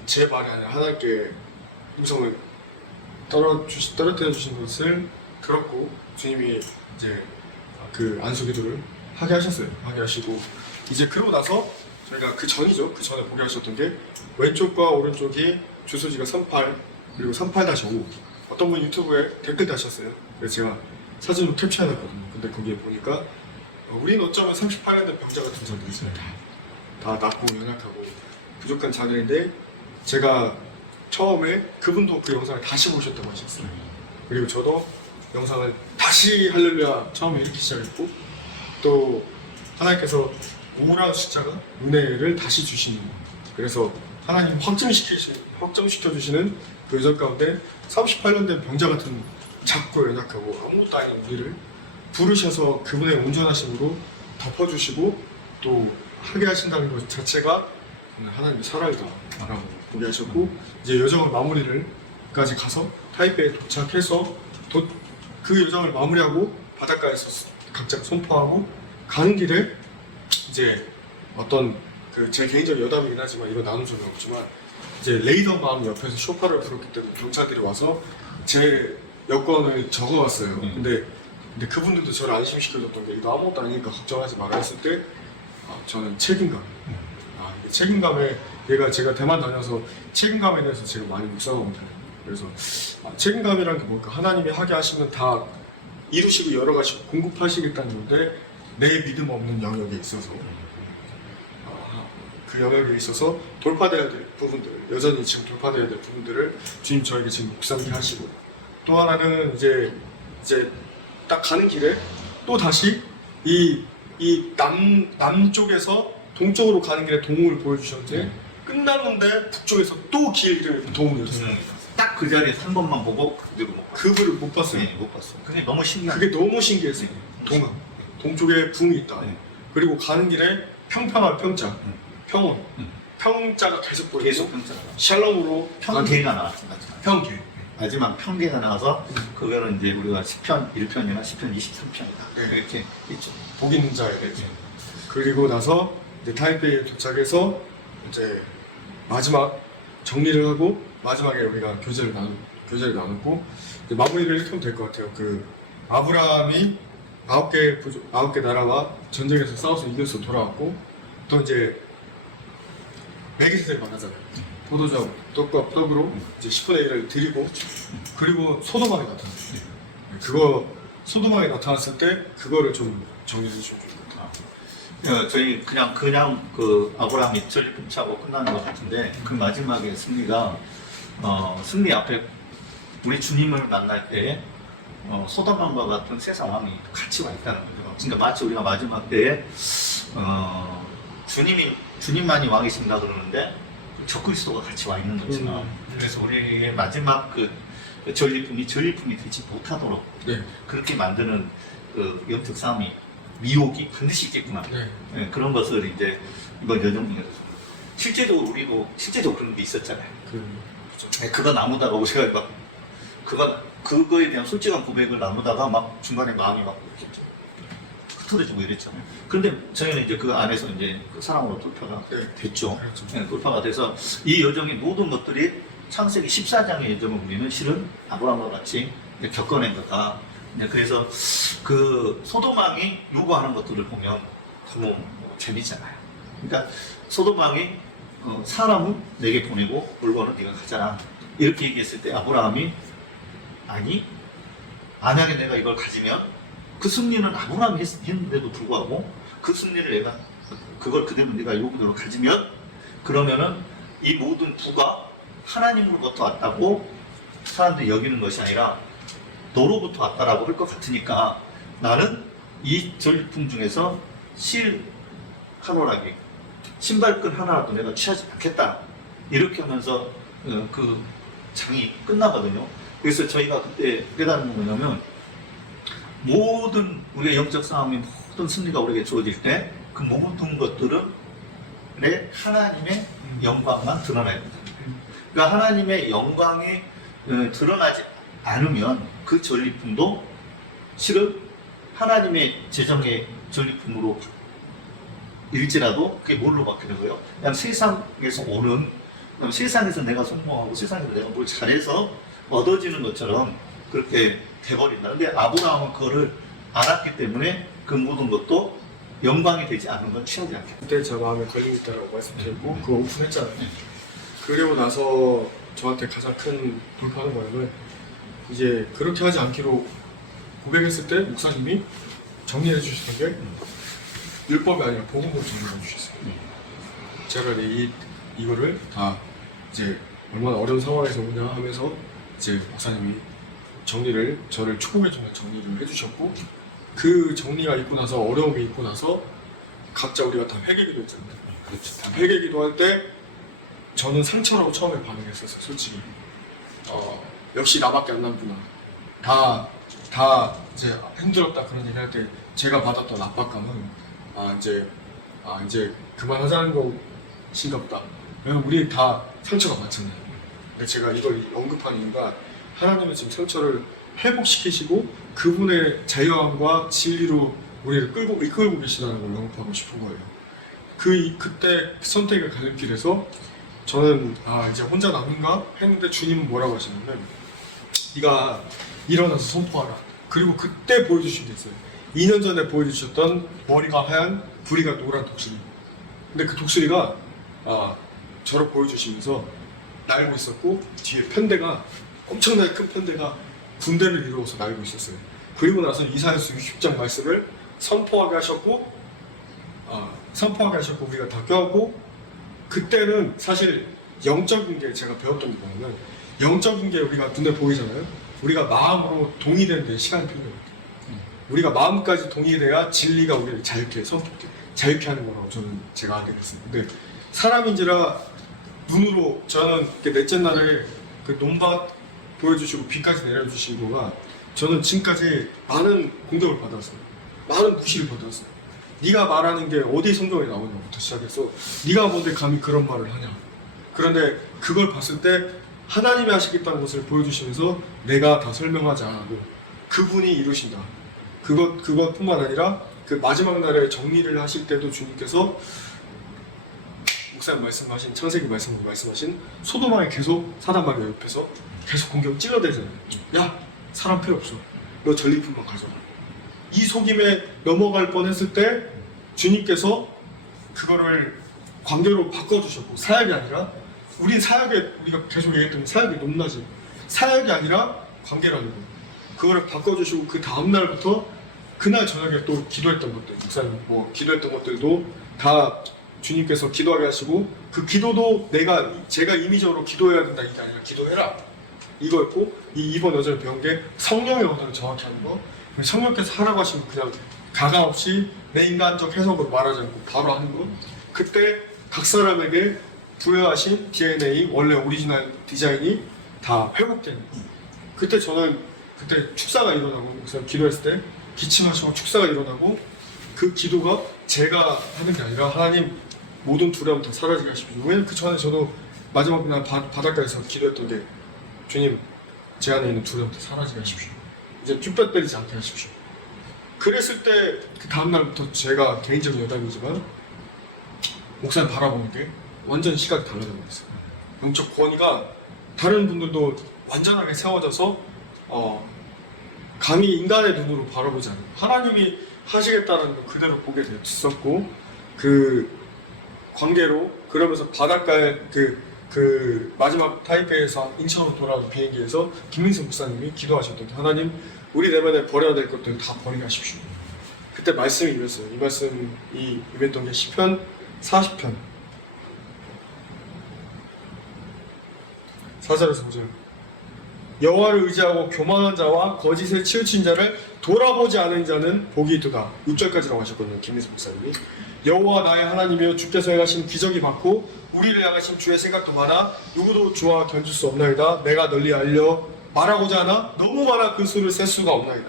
제 말이 아니라 하나님께 음성을 떨어뜨려 주신 것을 들었고, 주님이 이제 그 안수 기도를 하게 하셨어요. 하게 하시고, 이제 그러고 나서 저희가 그 전에 보게 하셨던 게 왼쪽과 오른쪽이 주소지가 38 그리고 38-5. 어떤 분이 유튜브에 댓글 다셨어요. 그래서 제가 사진으로 캡처해놨거든요. 근데 거기에 보니까 우리는 어쩌면 38년 된 병자 같은 자들이 있어요. 다 낮고 연약하고 부족한 자들인데, 제가 처음에 그분도 그 영상을 다시 보셨다고 하셨어요. 그리고 저도 영상을 다시 할렐루야 처음에 이렇게 시작했고, 또 하나님께서 5라는 숫자가 은혜를 다시 주시는 거예요. 그래서 하나님 확정시켜주시는 그 여정 가운데 38년 된 병자 같은 작고 연약하고 아무것도 아닌 우리를 부르셔서 그분의 온전하심으로 덮어주시고 또 하게 하신다는 것 자체가 하나님의 사랑이다 라고 보게 하셨고, 이제 여정을 마무리를까지 가서 타이베이에 도착해서 그 여정을 마무리하고 바닷가에서 각자 선포하고 가는 길에 이제 어떤 제 개인적 여담이긴 하지만 이거 나눈 적은 없지만, 이제 레이더맘 옆에서 쇼파를 불었기 때문에 경찰들이 와서 제 여권을 적어왔어요. 근데 그분들도 저를 안심시켜줬던 게, 이거 아무것도 아니니까 걱정하지 마라 했을 때 저는 책임감, 이게 책임감에 제가 대만 다녀서 책임감에 대해서 제가 많이 묵상합니다. 그래서 책임감이란 게 뭘까? 하나님이 하게 하시면 다 이루시고 열어가시고 공급하시겠다는 건데, 내 믿음 없는 영역에 있어서 그 영역에 있어서 돌파돼야 될 부분들, 여전히 지금 돌파돼야 될 부분들을 주님 저에게 지금 묵상케 하시고, 또 하나는 이제 딱 가는 길에 또 다시 이 남쪽에서 동쪽으로 가는 길에 도움을 보여주셨는데, 끝났는데 북쪽에서 또 길 이름이 도움을 줬어요. 딱 그 자리에서 한 번만 보고 그대로 그분을 못 봤어요. 네, 못 봤어요. 그게 너무 신기한. 그게 너무 신기했어요. 동쪽에 붕이 있다. 그리고 가는 길에 평평한 평자, 평온, 평자가 계속 보이고, 계속 평자가 샬롬으로 평계가 나왔죠. 평계. 마지막 평계가 나와서 그거는 이제 우리가 10편 1편이나 10편 23편이다. 네. 이렇게 있죠. 복 있는 자에 대해서. 그리고 나서 이제 타이베이에 도착해서 이제 마지막 정리를 하고, 마지막에 우리가 교제를 나눴고, 이제 마무리를 이렇게 하면 될 것 같아요. 그 아브라함이 9개 나라와 전쟁에서 싸워서 이겨서 돌아왔고, 또 이제 멜기세덱을 만나잖아요. 포도주하고 떡으로 이제 10분의 1을 드리고, 그리고 소도막이 나타났어요. 그거 소도막이 나타났을 때 그거를 좀 정리해 주시면 좋을 것 같아요. 저희 그냥 그 아브라함이 전리품 차고 끝나는 것 같은데 그 마지막에 승리가 승리 앞에 우리 주님을 만날 때에 소돔왕과 같은 세상 왕이 같이 와 있다는 거죠. 그러니까 마치 우리가 마지막 때에 주님만이 왕이신다 그러는데 적그리스도가 같이 와 있는 것처럼 그래서 우리의 마지막 그 전리품이 되지 못하도록 네. 그렇게 만드는 그 영적 싸움이 미혹이 반드시 있겠구나. 네. 네, 그런 것을 이제 이번 여정에 실제적으로 우리도 실제적으로 그런 게 있었잖아요. 그거 나누다가 우리가 막 그거에 대한 솔직한 고백을 나누다가 막 중간에 마음이 막 이렇게 흩어지고 이랬잖아요. 그런데 저희는 이제 그 안에서 이제 그 사랑으로 돌파가 됐죠. 그렇죠. 네, 돌파가 돼서 이 여정의 모든 것들이 창세기 14장의 여정을 우리는 실은 아브라함과 같이 이제 겪어낸 거다. 그래서 그 소돔왕이 요구하는 것들을 보면 너무 재밌잖아요. 그러니까 소돔왕이 사람은 내게 보내고 물건은 네가 가져라 이렇게 얘기했을 때 아브라함이 아니 만약에 내가 이걸 가지면 그 승리는 아브라함이 했는데도 불구하고 그 승리를 내가 그걸 그대로 네가 요구대로 가지면 그러면은 이 모든 부가 하나님으로부터 왔다고 사람들이 여기는 것이 아니라 너로부터 왔다라고 할 것 같으니까 나는 이 전리품 중에서 실 하나라기 신발끈 하나라도 내가 취하지 않겠다 이렇게 하면서 그 장이 끝나거든요. 그래서 저희가 그때 깨달은 건 뭐냐면 모든 우리의 영적 싸움이 모든 승리가 우리에게 주어질 때 그 모든 것들은 하나님의 영광만 드러나야 된다. 그러니까 하나님의 영광이 드러나지 않으면 그 전리품도 실은 하나님의 재정의 전리품으로 일지라도 그게 뭘로 바뀌는 거예요? 그냥 세상에서 오는, 그냥 세상에서 내가 성공하고 세상에서 내가 뭘 잘해서 얻어지는 것처럼 그렇게 돼버린다. 근데 아브라함은 그거를 알았기 때문에 그 모든 것도 영광이 되지 않은 건 취하지 않겠다. 그때 제 마음에 걸림 있다라고 말씀드렸고 그거 오픈했잖아요. 그리고 나서 저한테 가장 큰 돌파는 뭐냐면 이제 그렇게 하지 않기로 고백했을 때 목사님이 정리해 주셨던 게 율법이 아니라 복음으로 정리해 주셨어요. 제가 이거를 다 이제 얼마나 어려운 상황에서 오냐 하면서 이제 목사님이 저를 축복해 주는 정리를 해주셨고 그 정리가 있고 나서 어려움이 있고 나서 각자 우리가 다 회개기도 했잖아요. 그렇죠. 다 회개기도 할 때 저는 상처라고 처음에 반응했었어요. 솔직히 역시 나밖에 안 남구나. 다 이제 힘들었다 그런 얘기 할 때 제가 받았던 압박감은 이제 그만하자는 것인가 보다. 왜냐면 우리 다 상처가 많잖아요. 근데 제가 이걸 언급하는 이유가 하나님은 지금 상처를 회복시키시고 그분의 자유함과 진리로 우리를 이끌고 계시다는 걸 언급하고 싶은 거예요. 그때 선택의 갈림길에서 저는 이제 혼자 남은가 했는데 주님은 뭐라고 하시냐면 네가 일어나서 선포하라. 그리고 그때 보여주신 게 있어요. 2년 전에 보여주셨던 머리가 하얀 부리가 노란 독수리. 근데 그 독수리가 저를 보여주시면서 날고 있었고 뒤에 편대가 엄청나게 큰 편대가 군대를 이루어서 날고 있었어요. 그리고 나서 이사야서 60장 말씀을 선포하게 하셨고 우리가 다 껴안고 그때는 사실 영적인 게 제가 배웠던 게 뭐냐면 영적인 게 우리가 눈에 보이잖아요. 우리가 마음으로 동의되는 데 시간이 필요해요. 우리가 마음까지 동의돼야 진리가 우리를 자유케 하는 거라고 제가 알게 됐어요. 근데 사람인지라 눈으로 저는 넷째 날에 그 논밭 보여주시고 비까지 내려주신 거가 저는 지금까지 많은 공격을 받았어요. 많은 무시를 받았어요. 네가 말하는 게 어디 성경에 나오냐부터 시작해서 네가 뭔데 감히 그런 말을 하냐. 그런데 그걸 봤을 때 하나님이 하시겠다는 것을 보여주시면서 내가 다 설명하지 않아도 그분이 이루신다. 그것뿐만 아니라 그 마지막 날에 정리를 하실 때도 주님께서 목사님 말씀하신 창세기 말씀으로 말씀하신 소돔왕이 계속 사단마귀 옆에서 계속 공격 찔러대잖아요. 야 사람 필요 없어. 너 전리품만 가져라. 이 속임에 넘어갈 뻔했을 때 주님께서 그거를 관계로 바꿔주셨고 사역이 아니라 우리가 계속 얘기했던 사역이 높낮이 사역이 아니라 관계라는 거 그거를 바꿔주시고 그 다음날부터 그날 저녁에 또 기도했던 것들, 목사님 뭐 기도했던 것들도 다 주님께서 기도하게 하시고, 그 기도도 제가 임의적으로 기도해야 된다 이게 아니라 기도해라 이거였고, 이번 여정을 배운 게 성령의 언어를 정확히 하는 거. 성령께서 하라고 하시면 그냥 가감 없이 내 인간적 해석으로 말하지 않고 바로 하는 거. 그때 각 사람에게 부여하신 DNA, 원래 오리지널 디자인이 다 회복되는 거. 그때 저는 축사가 일어나고, 그래서 기도했을 때 기침하시고 축사가 일어나고, 그 기도가 제가 하는 게 아니라 하나님 모든 두려움 다 사라지게 하십시오. 왜냐면 그 전에 저도 마지막 날 바닷가에서 기도했던 게, 주님 제 안에 있는 두려움 다 사라지게 하십시오. 이제 쭈뼛 때리지 않게 하십시오. 그랬을 때 그 다음날부터 제가 개인적인 여담이지만 목사님 바라보는 게 완전 시각이 달라져 버렸어요. 영적 권위가 다른 분들도 완전하게 세워져서 감히 인간의 눈으로 바라보지 않아요. 하나님이 하시겠다는 걸 그대로 보게 됐었고, 그 관계로 그러면서 바닷가에 그 마지막 타이페이에서 인천으로 돌아온 비행기에서 김민수 목사님이 기도하셨던 게, 하나님 우리 내면에 버려야 될 것들 다 버리게 하십시오. 그때 말씀이 이랬어요. 이 말씀이 임했던 게 시편 40편 4절에서 5절. 여호와를 의지하고 교만한 자와 거짓에 치우친 자를 돌아보지 않은 자는 복이 있도다. 6절까지라고 하셨거든요, 김민수 목사님이. 여호와 나의 하나님이여, 주께서 행하신 기적이 많고 우리를 향하신 주의 생각도 많아 누구도 주와 견줄 수 없나이다. 내가 널리 알려 말하고자 하나 너무 많아 그 수를 셀 수가 없나이다.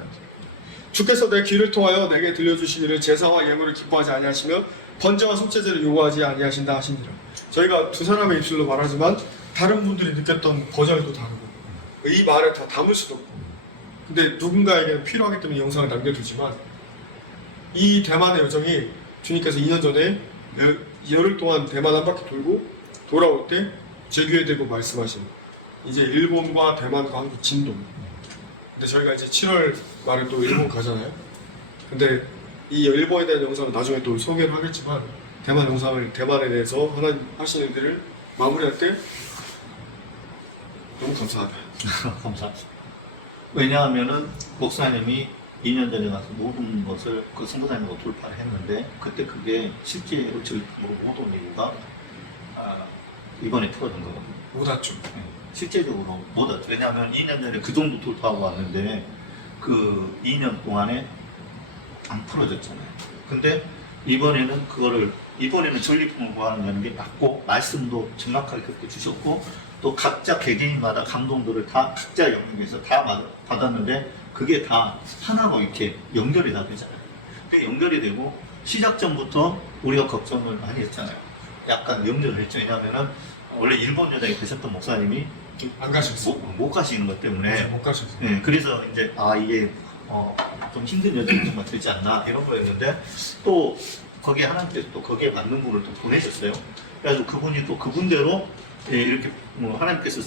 주께서 내 귀를 통하여 내게 들려주시기를 제사와 예물을 기뻐하지 아니하시며 번제와 속죄제를 요구하지 아니하신다 하시니라. 저희가 두 사람의 입술로 말하지만 다른 분들이 느꼈던 버전도 다르고, 이 말을 다 담을 수도 없고, 근데 누군가에게는 필요하기 때문에 영상을 남겨두지만, 이 대만의 여정이 주님께서 2년 전에 열흘 동안 대만 한 바퀴 돌고 돌아올 때 제 귀에 대고 말씀하신, 이제 일본과 대만과 한국 진동. 근데 저희가 이제 7월 말에 또 일본 가잖아요. 근데 이 일본에 대한 영상은 나중에 또 소개를 하겠지만, 대만에 대해서 하나님 하신 일들을 마무리할 때 너무 감사하다. 감사합니다. 왜냐하면은 목사님이 2년 전에 가서 모든 것을 그 선교사님과 돌파를 했는데, 그때 그게 실제로 저희로 못 온 이유가 이번에 풀어진 거거든요. 못 왔죠. 실제적으로 못 왔죠. 왜냐하면 2년 전에 그 정도 돌파하고 왔는데 그 2년 동안에 안 풀어졌잖아요. 근데 이번에는 전리품을 구하는 게 맞고, 말씀도 정확하게 그렇게 주셨고, 또 각자 개개인마다 감동들을 다 각자 영역에서 다 받았는데, 그게 다 하나로 이렇게 연결이 다 되잖아요. 그게 연결이 되고, 시작 전부터 우리가 걱정을 많이 했잖아요. 약간 염려를 했죠. 왜냐하면은 원래 일본 여행에 계셨던 목사님이 안 가셨어요. 못 가시는 것 때문에. 못 가셨어요. 네, 그래서 이제 이게 좀 힘든 여정이 정말 되지 않나 이런 거였는데, 또 거기에 하나님께서 또 거기에 맞는 분을 또 보내셨어요. 그래서 그분이 또 그분대로 이렇게 하나님께서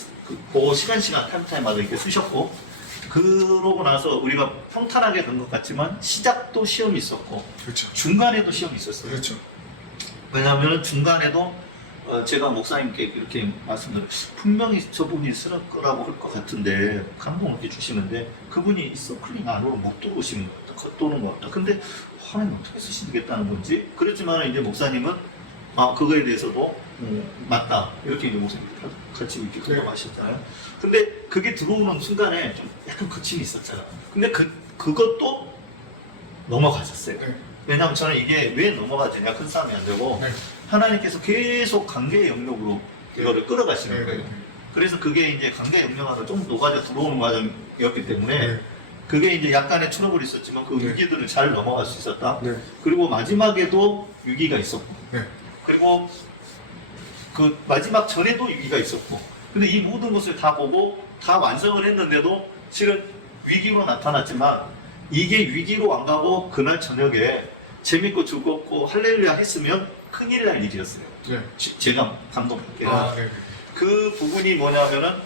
그 시간 타임마다 이렇게 쓰셨고, 그러고 나서 우리가 평탄하게 간 것 같지만 시작도 시험이 있었고, 그렇죠. 중간에도 시험이 있었어요. 그렇죠. 왜냐하면 중간에도 제가 목사님께 이렇게 말씀드렸어요. 분명히 저분이 쓰는 거라고 할 것 같은데 감동을 이렇게 주시는데, 그분이 서클링 안으로 못 들어오시는 것 같다, 겉도는 것 같다. 근데 하나님 어떻게 쓰시겠다는 건지. 그렇지만 이제 목사님은 그거에 대해서도 맞다 이렇게 이제 목사님 같이 이렇게 공감하셨잖아요. 근데 그게 들어오는 순간에 좀 약간 거침이 있었잖아요. 근데 그것도 넘어가셨어요. 네. 왜냐하면 저는 이게 왜 넘어가지냐, 큰 싸움이 안 되고, 네. 하나님께서 계속 관계의 영역으로 이거를 끌어가시는 네. 거예요. 그래서 그게 이제 관계 영역 안으로 좀 녹아져 들어오는 과정이었기 때문에, 네. 그게 이제 약간의 트러블이 있었지만 그 네. 위기들을 잘 넘어갈 수 있었다. 네. 그리고 마지막에도 위기가 있었고, 네. 그리고 그 마지막 전에도 위기가 있었고, 근데 이 모든 것을 다 보고 다 완성을 했는데도 실은 위기로 나타났지만, 이게 위기로 안 가고 그날 저녁에 재밌고 즐겁고 할렐루야 했으면 큰일 날 일이었어요. 네. 제가 감동받게 된 네. 그 부분이 뭐냐면은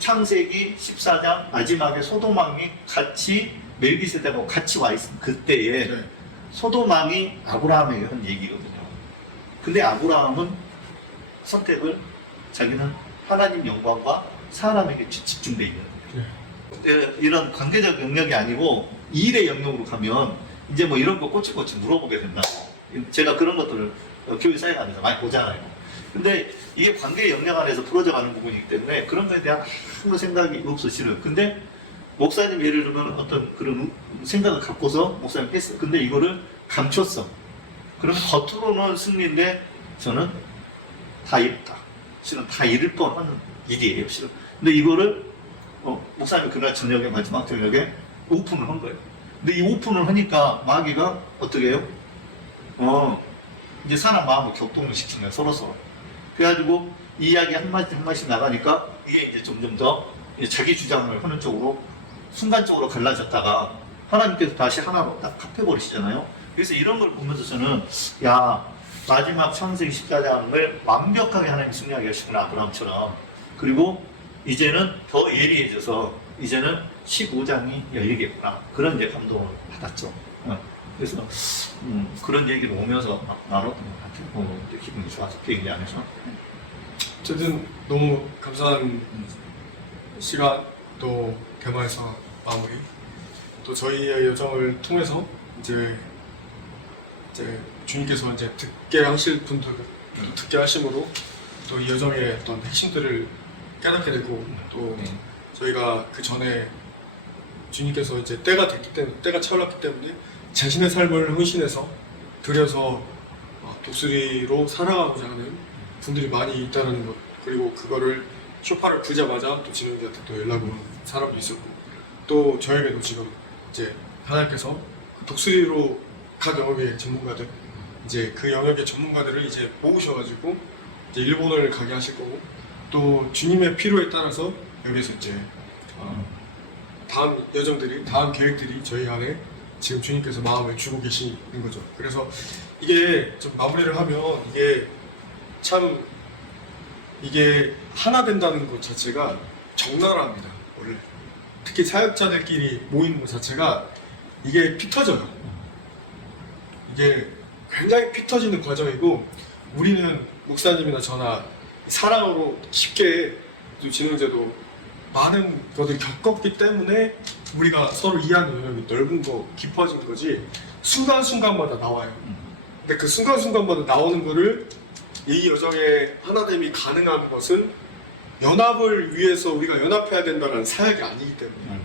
창세기 14장 마지막에 소돔왕이 같이 멜기세덱하고 같이 와 있은 그때에 네. 소돔왕이 아브라함에게 한 얘기거든요. 근데 아브라함은 선택을 자기는 하나님 영광과 사람에게 집중돼 있는 거예요. 이런 관계적 영역이 아니고 일의 영역으로 가면 이제 뭐 이런 거 꼬치꼬치 물어보게 된다고. 제가 그런 것들을 교육 사회관에서 많이 보잖아요. 근데 이게 관계 영역 안에서 풀어져가는 부분이기 때문에 그런 거에 대한 아무 생각이 없으시는. 근데 목사님 예를 들면 어떤 그런 생각을 갖고서 목사님 했어. 근데 이거를 감췄어. 그럼 겉으로는 승리인데 저는 다 잃었다. 실은 다 잃을 뻔한 일이에요. 실은. 근데 이거를 목사님이 그날 저녁에 마지막 저녁에 오픈을 한 거예요. 근데 이 오픈을 하니까 마귀가 어떻게 해요? 이제 사람 마음을 격동을 시키는 거예요. 서로서로. 그래가지고 이 이야기 한마디씩 나가니까 이게 이제 점점 더 이제 자기 주장을 하는 쪽으로 순간적으로 갈라졌다가 하나님께서 다시 하나로 딱 합해버리시잖아요. 그래서 이런 걸 보면서 저는 야, 마지막 창세기 14장을 완벽하게 하나님 승리하게 하시구나, 아브라함처럼. 그리고 이제는 더 예리해져서 이제는 15장이 열리겠구나. 그런 이제 감동을 받았죠. 그래서 그런 얘기를 오면서 나눴던 것 같아요. 기분이 좋아서 비행기 안에서. 어쨌든 너무 감사한 시간, 또 대마에서 마무리, 또 저희의 여정을 통해서 이제 주님께서 이제 듣게 하실 분들 듣게 하심으로 또 이 여정의 어떤 핵심들을 깨닫게 되고, 또 저희가 그 전에 주님께서 이제 때가 차올랐기 때문에 자신의 삶을 헌신해서 들여서 독수리로 살아가고자 하는 분들이 많이 있다는 것, 그리고 그거를 쇼파를 불자마자 또 진영이한테 또 연락 온 사람도 있었고, 또 저에게도 지금 이제 하나님께서 독수리로 각 영역의 전문가들, 이제 그 영역의 전문가들을 이제 모으셔가지고 이제 일본을 가게 하실 거고, 또 주님의 필요에 따라서 여기서 이제 다음 여정들이, 다음 계획들이 저희 안에 지금 주님께서 마음을 주고 계시는 거죠. 그래서 이게 좀 마무리를 하면 이게 하나 된다는 것 자체가 적나라합니다. 원래 특히 사역자들끼리 모이는 것 자체가 이게 피 터져요. 이게 굉장히 피 터지는 과정이고, 우리는 목사님이나 저나 사랑으로 쉽게, 또 진흥제도 많은 것을 겪었기 때문에 우리가 서로 이해하는 영역이 넓은 거, 깊어진 거지, 순간순간마다 나와요. 근데 그 순간순간마다 나오는 거를, 이 여정의 하나됨이 가능한 것은 연합을 위해서 우리가 연합해야 된다는 사역이 아니기 때문에,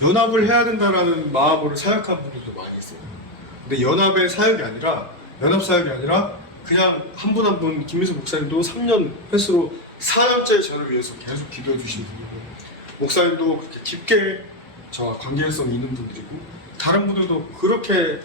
연합을 해야 된다는 마음으로 사역한 분들도 많이 있어요. 근데 연합의 사역이 아니라, 연합 사역이 아니라 그냥 한 분 한 분, 김민수 목사님도 3년 횟수로 4년째 저를 위해서 계속 기도해 주시는 분이고, 목사님도 그렇게 깊게 저와 관계성이 있는 분들이고, 다른 분들도 그렇게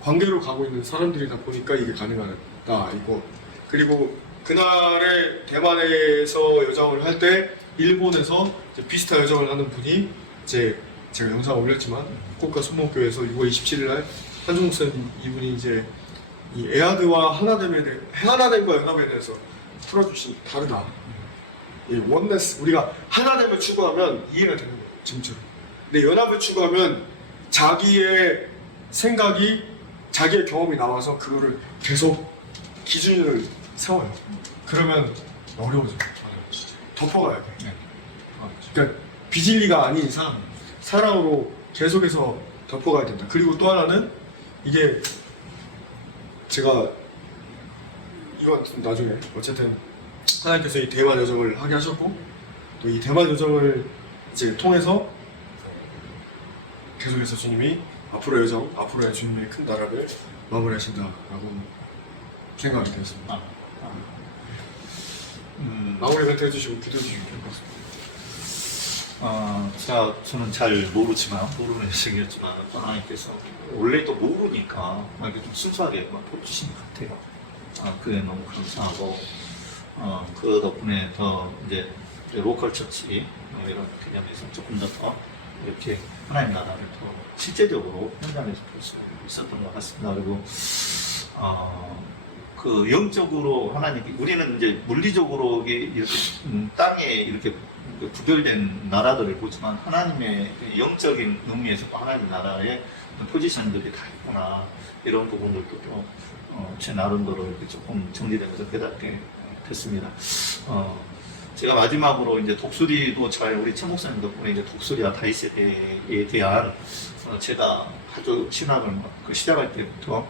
관계로 가고 있는 사람들이다 보니까 이게 가능하다, 이거. 그리고 그날에 대만에서 여정을 할 때 일본에서 이제 비슷한 여정을 하는 분이, 이제 제가 영상 올렸지만 후쿠오카 소목교회에서 6월 27일 날 한중 목사님, 이분이 이제 이 에아드와 하나됨과 연합에 대해서 풀어주신, 다르다. 이 원네스, 우리가 하나됨을 추구하면 이해가 되는 거예요, 지금처럼. 근데 연합을 추구하면 자기의 생각이, 자기의 경험이 나와서 그거를 계속 기준을 세워요. 그러면 어려워져요. 덮어가야 돼. 그러니까 비진리가 아닌 이상 사랑으로 계속해서 덮어가야 된다. 그리고 또 하나는, 이게 제가 이건 나중에 어쨌든 하나님께서 이 대만 여정을 하게 하셨고, 또 이 대만 여정을 이제 통해서 계속해서 주님이 앞으로의 여정, 앞으로의 주님의 큰 나라를 마무리하신다라고 생각이 되었습니다. 마무리 멘트 해주시고 기도해 주시면 될 것 같습니다. 저는 잘 모르는 얘기였지만 하나님께서 원래 또 모르니까 이렇게 좀 순수하게 보여주신 것 같아요. 그게 너무 감사하고, 그 덕분에 더 이제 로컬 처치 이런 개념에서 조금 더 이렇게 하나님 나라를 더 실제적으로 현장에서 볼 수 있었던 것 같습니다. 그리고 그 영적으로 하나님이, 우리는 이제 물리적으로 이렇게 땅에 이렇게 구별된 나라들을 보지만, 하나님의 영적인 의미에서 하나님 나라의 포지션들이 다 있구나, 이런 부분들도 또 제 나름대로 이렇게 조금 정리되면서 깨닫게 됐습니다. 제가 마지막으로 이제 독수리도 잘 우리 최 목사님 덕분에 이제 독수리와 다윗세대에 대한 제가 아주 신학을 그 시작할 때부터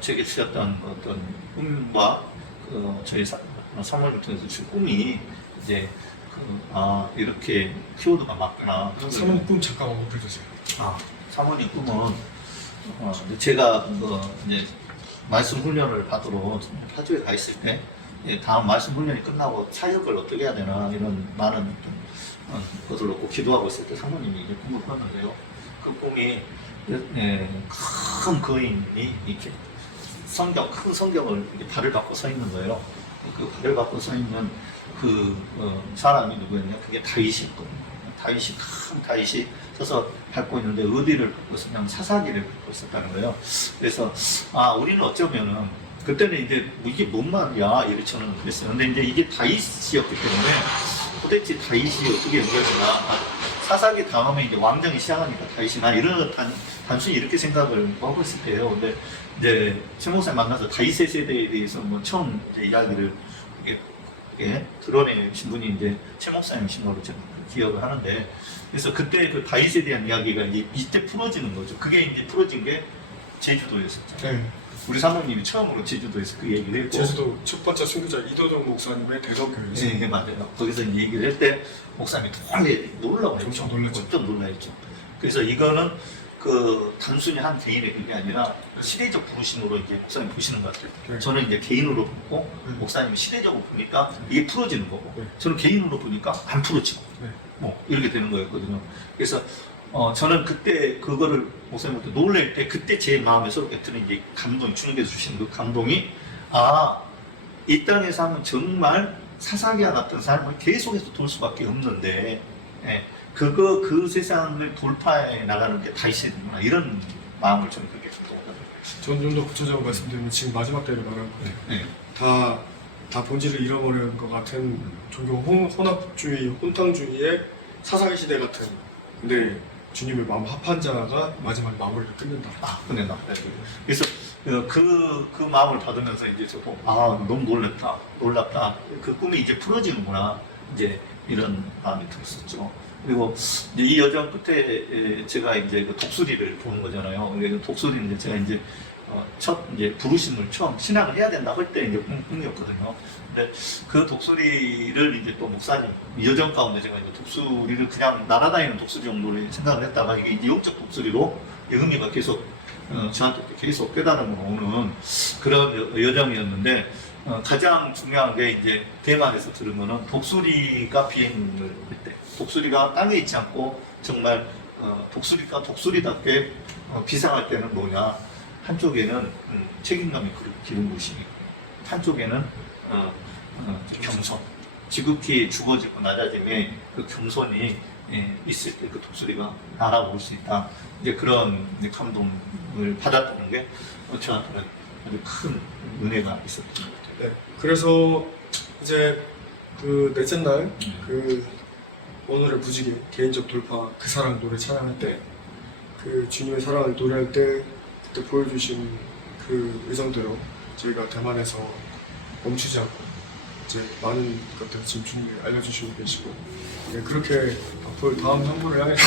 제게 주셨던 어떤 꿈과 저희 사모님 통해서 준 꿈이 이제 이렇게 키워드가 맞구나. 사모님 꿈 잠깐 한번 해주세요. 사모님 꿈은 제가 이제 말씀 훈련을 받으러 파주에 가 있을 때 다음 말씀 훈련이 끝나고 사역을 어떻게 해야 되나 이런 많은 것을 놓고 기도하고 있을 때 사모님이 이제 꿈을 꿨는데요. 그 꿈이 큰 거인이 이렇게 큰 성경을 이렇게 발을 받고 서 있는 거예요. 그 발을 받고 서 있는 그 사람이 누구였냐? 그게 다윗이었거든요. 큰 다윗이 서서 밟고 있는데 어디를 밟고 있었냐면 사사기를 밟고 있었다는 거예요. 그래서 우리는 어쩌면은 그때는 이제 이게 뭔 말이야 이렇게 저는 그랬어요. 근데 이제 이게 다윗이었기 때문에 도대체 다윗이 어떻게 연결되나? 사사기 다음에 이제 왕정이 시작하니까 다윗이나 이런 단순히 이렇게 생각을 하고 있을 때예요. 근데 이제 최 목사님 만나서 다윗의 세대에 대해서 뭐 처음 이제 이야기를 드러내신 분이 이제 최 목사님이신 걸로 제가 기억을 하는데, 그래서 그때 그 다윗에 대한 이야기가 이때 풀어지는 거죠. 그게 이제 풀어진 게 제주도였었죠. 네. 우리 사모님이 처음으로 제주도에서 그 얘기를 했고, 제주도 첫 번째 순교자 이도정 목사님의 대덕교회에서 네, 맞아요. 거기서 이제 얘기를 할 때 목사님이 되게 놀라고 했죠. 엄청 놀랐죠. 깜짝 놀라했죠. 그래서 이거는 그 단순히 한 개인의 그게 아니라 시대적 부르심으로 이제 목사님 보시는 것 같아요. 네. 저는 이제 개인으로 보고 네. 목사님이 시대적으로 보니까 이게 풀어지는 거고, 네. 저는 개인으로 보니까 안 풀어지고, 네. 뭐 이렇게 되는 거였거든요. 그래서 저는 그때 그거를 목사님한테 놀랄 때 그때 제 마음에서 드는 이제 감동이, 주님께서 주시는 그 감동이 이 땅에서 하면 정말 사사기와 같은 삶을 계속해서 돌 수밖에 없는데, 그 세상을 돌파해 나가는 게 다윗이 되구나, 이런 마음을 저는 그렇게 감동하거든요. 전 좀 더 구체적으로 말씀드리면 지금 마지막 때를 말하는 거예요. 네. 다 본질을 잃어버리는 것 같은 종교 혼합주의, 혼탕주의의 사사기 시대 같은, 근데 주님의 마음 합한 자가 마지막에 마무리를 끝낸다. 끝낸다. 그래서 그 마음을 받으면서 이제 저도 너무 놀랍다. 그 꿈이 이제 풀어지는구나, 이제 이런 마음이 들었었죠. 그리고 이제 이 여정 끝에 제가 이제 그 독수리를 보는 거잖아요. 그 독수리는 이제 제가 이제 첫 이제 부르심을 처음 신앙을 해야 된다 할 때 이제 꿈이었거든요. 근데 그 독수리를 이제 또 목사님 이 여정 가운데 제가 이제 독수리를 그냥 날아다니는 독수리 정도로 생각을 했다가 이게 이제 영적 독수리로 의미가 계속 저한테 계속 깨달음으로 오는 그런 여정이었는데, 가장 중요한 게 이제 대만에서 들으면은 독수리가 비행을 할 때, 독수리가 땅에 있지 않고 정말 독수리가 독수리답게 비상할 때는 뭐냐? 한쪽에는 책임감이 기른 곳이, 한쪽에는 겸손, 지극히 죽어지고 낮아짐에 그 겸손이 있을 때 그 독수리가 날아올 수 있다. 이제 그런 감동을 받았다는 게 저한테는 아주 큰 은혜가 있었던 것 같아요. 네. 그래서 이제 그 넷째 날 그 오늘의 무지개 개인적 돌파 그 사랑 노래 찬양할 때, 그 주님의 사랑을 노래할 때 그때 보여주신 그 의정대로 저희가 대만에서 멈추지 않고 이제 많은 것들 지금 주님이 알려주시고 계시고, 네, 그렇게 앞으로 다음 선물을 향해서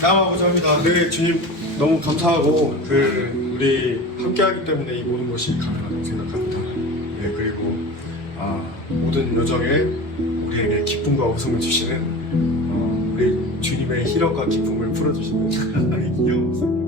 나아가고자 합니다. 네, 주님 너무 감사하고 우리 함께하기 때문에 이 모든 것이 가능하다고 생각합니다. 네, 그리고 모든 여정에 우리에게 기쁨과 웃음을 주시는 우리 주님의 희락과 기쁨을 풀어주시는 우리 이영 목사님.